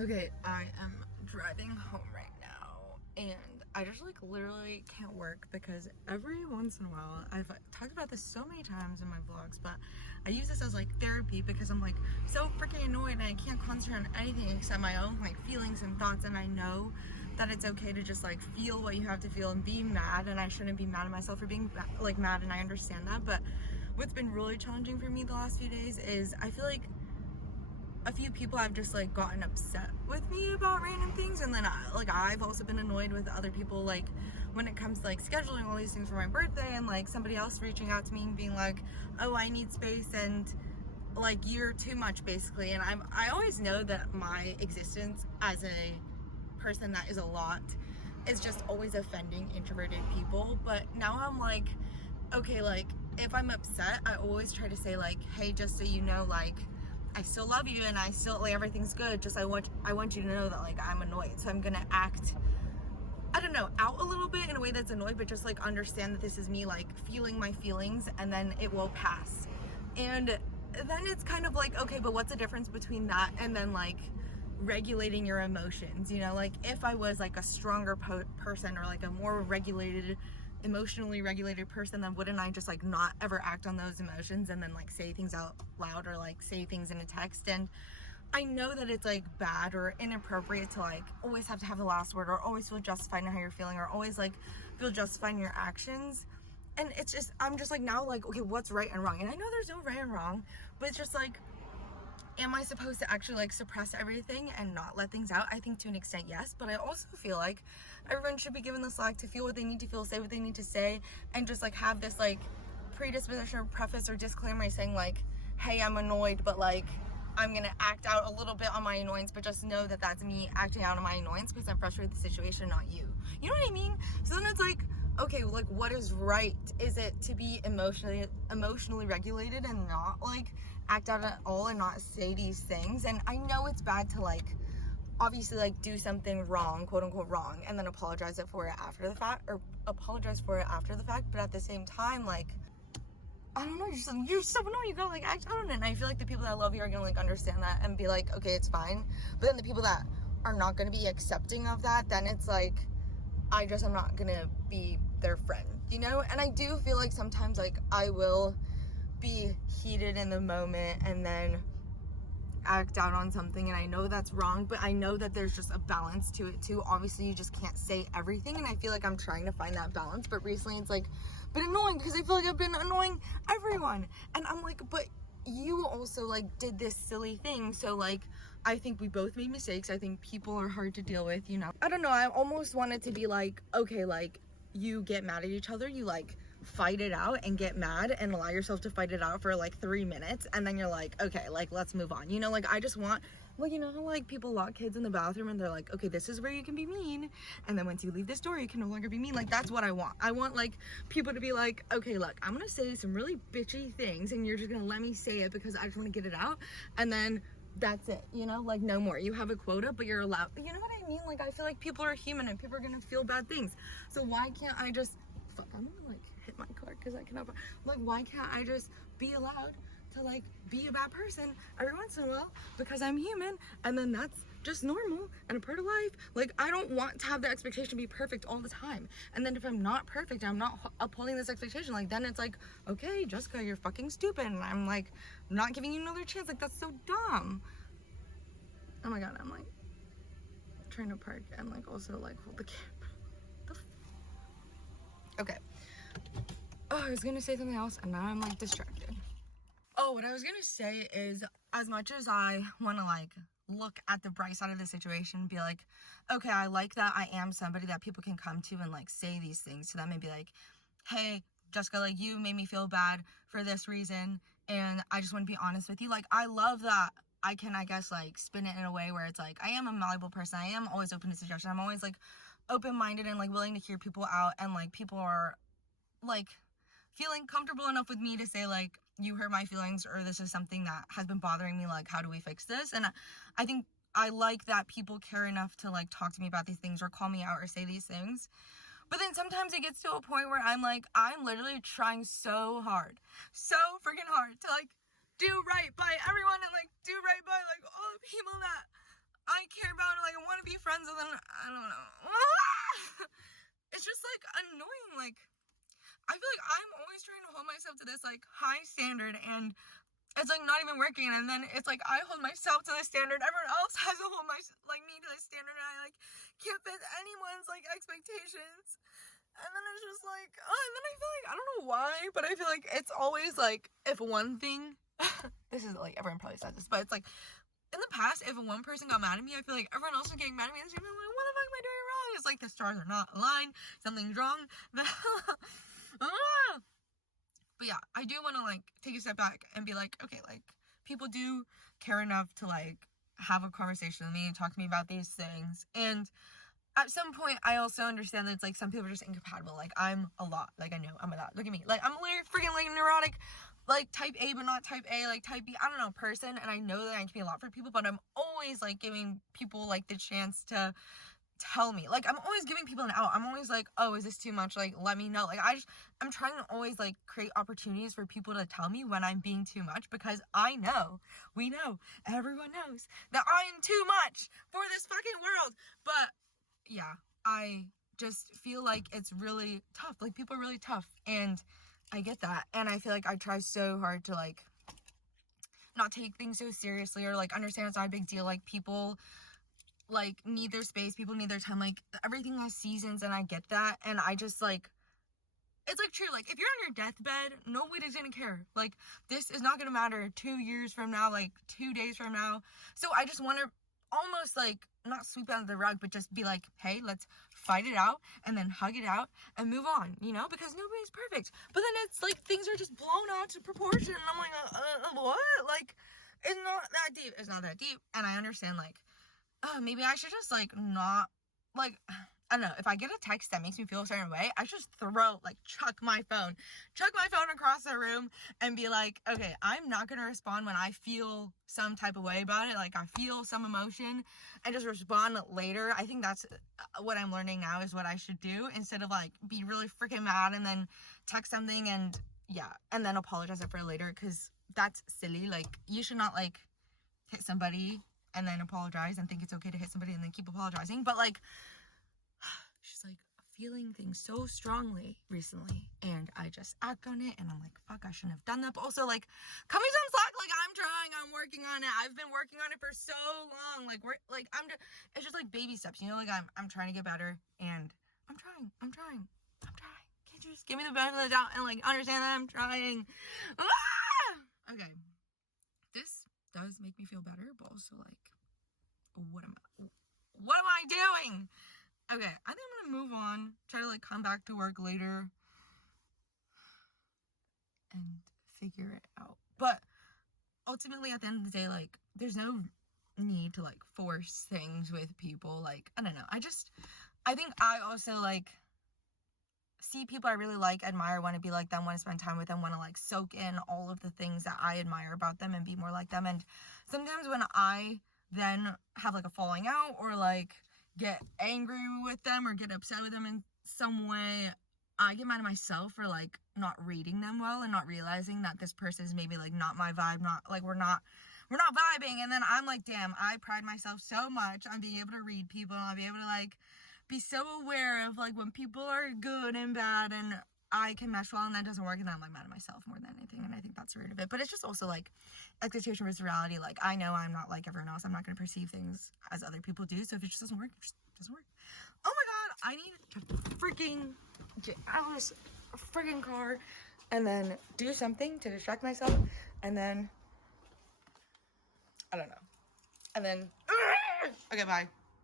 Okay, I am driving home right now and I just like literally can't work because every once in a while, I've talked about this so many times in my vlogs, but I use this as like therapy because I'm like so freaking annoyed and I can't concentrate on anything except my own like feelings and thoughts, and I know that it's okay to just like feel what you have to feel and be mad, and I shouldn't be mad at myself for being like mad, and I understand that. But what's been really challenging for me the last few days is I feel like a few people have just like gotten upset with me about random things, and then I've also been annoyed with other people, like when it comes to like scheduling all these things for my birthday, and like somebody else reaching out to me and being like, oh, I need space and like you're too much basically. And I always know that my existence as a person that is a lot is just always offending introverted people, but now I'm like, okay, like if I'm upset, I always try to say like, hey, just so you know, like I still love you and I still like everything's good, just I want you to know that like I'm annoyed, so I'm gonna act, I don't know, out a little bit in a way that's annoyed, but just like understand that this is me like feeling my feelings, and then it will pass. And then it's kind of like, okay, but what's the difference between that and then like regulating your emotions, you know? Like if I was like a stronger person or like a more emotionally regulated person, then wouldn't I just like not ever act on those emotions and then like say things out loud or like say things in a text? And I know that it's like bad or inappropriate to like always have to have the last word or always feel justified in how you're feeling or always like feel justified in your actions. And it's just, I'm just like now like, okay, what's right and wrong? And I know there's no right and wrong, but it's just like, am I supposed to actually like suppress everything and not let things out? I think to an extent, yes, but I also feel like everyone should be given the slack to feel what they need to feel, say what they need to say, and just like have this like predisposition or preface or disclaimer saying like, hey, I'm annoyed, but like I'm gonna act out a little bit on my annoyance, but just know that that's me acting out on my annoyance because I'm frustrated with the situation, not you. You know what I mean? So then it's like, okay, like what is right? Is it to be emotionally regulated and not like act out at all and not say these things? And I know it's bad to like obviously like do something wrong, quote unquote wrong, and then apologize for it after the fact, but at the same time, like I don't know, you're so annoying, you gotta like act out on it. And I feel like the people that love you are gonna like understand that and be like, okay, it's fine. But then the people that are not gonna be accepting of that, then it's like I'm not gonna be their friend, you know? And I do feel like sometimes like I will be heated in the moment and then act out on something, and I know that's wrong, but I know that there's just a balance to it too. Obviously you just can't say everything, and I feel like I'm trying to find that balance, but recently it's like been annoying because I feel like I've been annoying everyone, and I'm like, but you also like did this silly thing, so like I think we both made mistakes. I think people are hard to deal with, you know? I don't know, I almost wanted to be like, okay, like you get mad at each other, you like fight it out and get mad and allow yourself to fight it out for like 3 minutes, and then you're like, okay, like let's move on, you know? Like I just want, like, you know how like people lock kids in the bathroom and they're like, okay, this is where you can be mean, and then once you leave this door you can no longer be mean. Like that's what I want. I want like people to be like, okay, look, I'm gonna say some really bitchy things and you're just gonna let me say it because I just want to get it out, and then that's it, you know? Like no more. You have a quota, but you're allowed, you know what I mean? Like I feel like people are human and people are gonna feel bad things, so why can't I just fuck, I'm gonna like hit my car because I cannot, like why can't I just be allowed to like be a bad person every once in a while because I'm human, and then that's just normal and a part of life? Like I don't want to have the expectation to be perfect all the time, and then if I'm not perfect, I'm not upholding this expectation, like then it's like, okay, Jessica, you're fucking stupid, and I'm like not giving you another chance. Like that's so dumb. Oh my god, I'm like trying to park and like also like hold the camera. Okay. Oh, I was gonna say something else and now I'm like distracted. Oh, what I was gonna say is, as much as I wanna like look at the bright side of the situation and be like, okay, I like that I am somebody that people can come to and like say these things to them and be like, hey, Jessica, like you made me feel bad for this reason and I just want to be honest with you. Like I love that I can, I guess, like spin it in a way where it's like I am a malleable person. I am always open to suggestion. I'm always like open-minded and like willing to hear people out, and like people are like feeling comfortable enough with me to say like, you hurt my feelings, or this is something that has been bothering me, like how do we fix this? And I think I like that people care enough to like talk to me about these things or call me out or say these things. But then sometimes it gets to a point where I'm like, I'm literally trying so freaking hard to like do right by everyone and like do right by like all the people that I care be friends with them. I don't know. It's just like annoying. Like, I feel like I'm always trying to hold myself to this like high standard, and it's like not even working. And then it's like I hold myself to the standard, everyone else has to hold me to the standard, and I like can't fit anyone's like expectations. And then it's just like, oh, and then I feel like, I don't know why, but I feel like it's always like, if one thing, this is like, everyone probably said this, but it's like, in the past, if one person got mad at me, I feel like everyone else was getting mad at me, and I'm like, what the fuck am I doing wrong? It's like, the stars are not aligned, something's wrong. But yeah, I do want to like, take a step back and be like, okay, like, people do care enough to like, have a conversation with me and talk to me about these things, and at some point, I also understand that it's like some people are just incompatible. Like, I'm a lot. Like, I know I'm a lot. Look at me. Like, I'm literally freaking like neurotic, like type A, but not type A, like type B. I don't know, person. And I know that I can be a lot for people, but I'm always like giving people like the chance to tell me. Like, I'm always giving people an out. I'm always like, oh, is this too much? Like, let me know. Like, I'm trying to always like create opportunities for people to tell me when I'm being too much, because I know, we know, everyone knows that I am too much for this fucking world. But yeah, I just feel like it's really tough. Like, people are really tough, and I get that. And I feel like I try so hard to like not take things so seriously, or like understand it's not a big deal. Like, people like need their space, people need their time, like everything has seasons, and I get that. And I just like, it's like true, like if you're on your deathbed, nobody's gonna care. Like, this is not gonna matter 2 years from now, like 2 days from now. So I just want to almost like not sweep it under the rug, but just be like, hey, let's fight it out, and then hug it out and move on, you know, because nobody's perfect. But then it's like things are just blown out to proportion, and I'm like, what? Like, it's not that deep. It's not that deep. And I understand, like, maybe I should just like not, like, I don't know, if I get a text that makes me feel a certain way, I should just chuck my phone across the room and be like, okay, I'm not gonna respond when I feel some type of way about it, like I feel some emotion, and just respond later. I think that's what I'm learning now is what I should do, instead of like be really freaking mad and then text something and yeah, and then apologize for it later, because that's silly. Like, you should not like hit somebody and then apologize and think it's okay to hit somebody and then keep apologizing. But like, she's like feeling things so strongly recently, and I just act on it, and I'm like, fuck, I shouldn't have done that. But also, like, cut me some slack. Like, I'm trying, I'm working on it. I've been working on it for so long. Like, it's just like baby steps, you know. Like, I'm trying to get better, and I'm trying. Can't you just give me the benefit of the doubt and like understand that I'm trying? Okay, this does make me feel better, but also like, what am I doing? Okay, I think I'm gonna move on, try to like come back to work later and figure it out. But ultimately, at the end of the day, like, there's no need to like force things with people. Like, I don't know, I think I also like see people I really like, admire, want to be like them, want to spend time with them, want to like soak in all of the things that I admire about them and be more like them. And sometimes when I then have like a falling out, or like get angry with them, or get upset with them in some way, I get mad at myself for like not reading them well, and not realizing that this person is maybe like not my vibe, not like we're not vibing. And then I'm like, damn, I pride myself so much on being able to read people, and I'll be able to like be so aware of like when people are good and bad, and I can mesh well, and that doesn't work, and then I'm like mad at myself more than anything. And I think that's the root of it. But it's just also like expectation versus reality. Like, I know I'm not like everyone else. I'm not going to perceive things as other people do. So if it just doesn't work, it just doesn't work. Oh my god, I need to freaking get out of this freaking car and then do something to distract myself, and then I don't know, and then okay, bye.